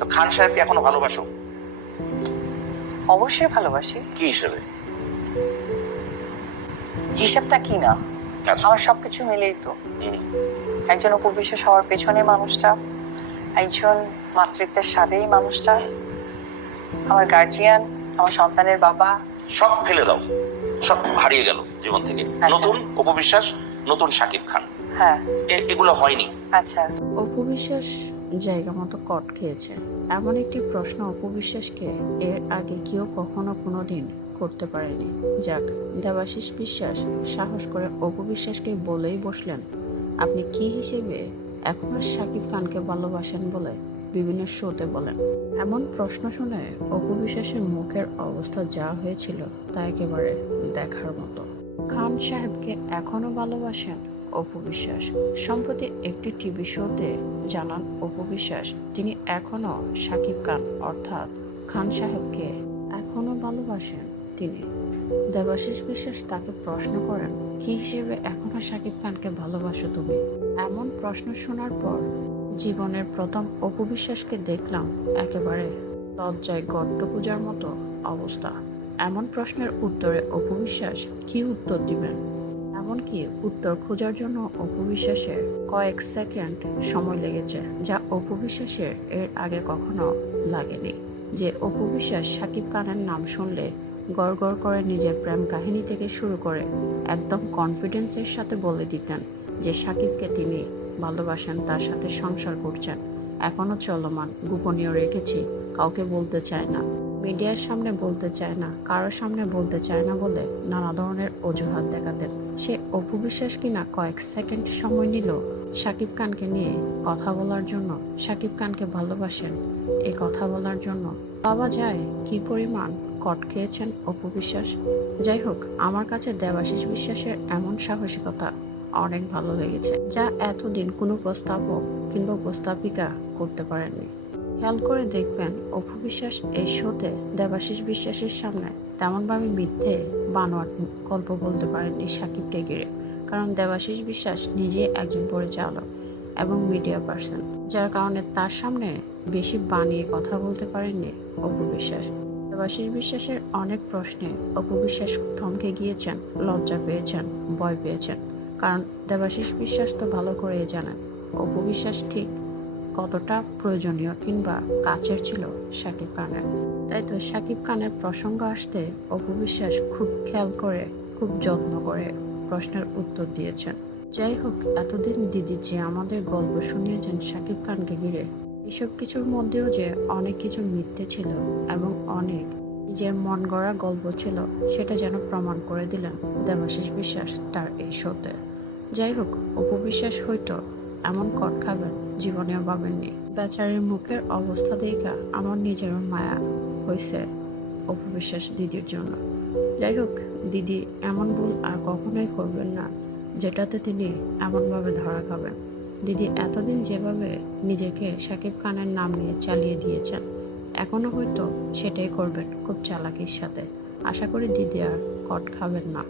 তো খান সাহেবকে এখনো ভালোবাসো? অবশ্যই ভালোবাসি। কি হিসেবে? হিসাবটা কি না, আচ্ছা। আমার সবকিছু মিলেই তো। হুম। একজন উপবিশ্বাস হওয়ার পেছনে মানুষটা, একজন মাতৃত্বের সাথেই মানুষটা, আমার গার্জিয়ান, আমার সন্তানের বাবা। সব ফেলে দাও, সব হারিয়ে গেল জীবন থেকে। আচ্ছা। নতুন অপবিশ্বাস, নতুন শাকিব খান, হ্যাঁ। এগুলো হয়নি। আচ্ছা। অপু বিশ্বাস জায়গা মতো কট খেয়েছে, এমন একটি প্রশ্ন অপু বিশ্বাসকে এর আগে কেউ কখনো কোনোদিন করতে পারেনি। যাক, দেবাশিস বিশ্বাস সাহস করে অপু বিশ্বাসকে বলেই বসলেন, আপনি কি হিসেবে এখনো শাকিব খানকে ভালোবাসেন বলে বিভিন্ন শোতে বলেন। এমন প্রশ্ন শুনে অপু বিশ্বাসের মুখের অবস্থা যা হয়েছিল তা একেবারে দেখার মতো। খান সাহেবকে এখনো ভালোবাসেন অপু বিশ্বাস। সম্প্রতি একটি টিভি শোতে জানান অপু বিশ্বাস তিনি এখনও শাকিব খান অর্থাৎ খান সাহেবকে এখনও ভালোবাসেন তিনি। দেবাশিস বিশ্বাস তাকে প্রশ্ন করেন, কি হিসেবে এখনো শাকিব খানকে ভালোবাসো তুমি? এমন প্রশ্ন শোনার পর জীবনের প্রথম অপু বিশ্বাসকে দেখলাম একেবারে লজ্জায় গর্ত পূজার মতো অবস্থা। এমন প্রশ্নের উত্তরে অপু বিশ্বাস কি উত্তর দিবেন? এমনকি উত্তর খোঁজার জন্য অপু বিশ্বাসের কয়েক সেকেন্ড সময় লেগেছে, যা অপু বিশ্বাসের এর আগে কখনো লাগেনি। যে অপু বিশ্বাস শাকিব খানের নাম শুনলে গড় গড় করে নিজের প্রেম কাহিনী থেকে শুরু করে একদম কনফিডেন্সের সাথে বলে দিতেন যে শাকিবকে তিনি ভালোবাসেন, তার সাথে সংসার করছেন, এখনও চলমান, গোপনীয় রেখেছি, কাউকে বলতে চায় না, মিডিয়ার সামনে বলতে চায় না, কারোর সামনে বলতে চায় না বলে নানা ধরনের অজুহাত দেখাতেন। সে অপু বিশ্বাস কিনা কয়েক সেকেন্ড সময় নিল শাকিব খানকে নিয়ে কথা বলার জন্য, শাকিব খানকে ভালোবাসেন এই কথা বলার জন্য। বাবা যায় কি পরিমাণ কট খেয়েছেন অপু বিশ্বাস। যাই হোক, আমার কাছে দেবাশিস বিশ্বাসের এমন সাহসিকতা অনেক ভালো লেগেছে, যা এতদিন কোনো প্রস্তাবক কিংবা উপস্থাপিকা করতে পারেননি। খেয়াল করে দেখবেন অপু বিশ্বাস এই শোতে দেবাশিস বিশ্বাসের সামনে তেমনভাবে মিথ্যে বানোয়াট গল্প বলতে পারেননি শাকিবকে ঘিরে, কারণ দেবাশিস বিশ্বাস নিজে একজন পরিচালক এবং মিডিয়া পার্সন, যার কারণে তার সামনে বেশি বানিয়ে কথা বলতে পারেননি অপু বিশ্বাস। দেবাশিস বিশ্বাসের অনেক প্রশ্নে অপু বিশ্বাস থমকে গিয়েছেন, লজ্জা পেয়েছেন, ভয় পেয়েছেন, কারণ দেবাশিস বিশ্বাস তো ভালো করেই জানেন অপু বিশ্বাস ঠিক কতটা প্রয়োজনীয় কিংবা কাছের ছিল শাকিব খানের। তাই তো শাকিব খানের প্রসঙ্গ আসতে অপু বিশ্বাস খুব খেয়াল করে, খুব যত্ন করে প্রশ্নের উত্তর দিয়েছেন। যাই হোক, এতদিন দিদি যে আমাদের গল্প শুনিয়েছেন শাকিব খানকে ঘিরে, এসব কিছুর মধ্যেও যে অনেক কিছু মিথ্যে ছিল এবং অনেক নিজের মন গড়া গল্প ছিল, সেটা যেন প্রমাণ করে দিলেন দেবাশিস বিশ্বাস তার এই শোতে। যাই হোক, অপু বিশ্বাস হয়তো এমন কট খাবেন জীবনেও ভাবেননি। বেচারির মুখের অবস্থা দেখা আমার নিজেরও মায়া হয়েছে অপু বিশ্বাস দিদির জন্য। যাই হোক, দিদি এমন ভুল আর কখনোই করবেন না যেটাতে তিনি এমনভাবে ধরা খাবেন। দিদি এতদিন যেভাবে নিজেকে শাকিব খানের নাম নিয়ে চালিয়ে দিয়েছেন, এখনও হয়তো সেটাই করবেন খুব চালাকির সাথে। আশা করি দিদি আর কট খাবেন না।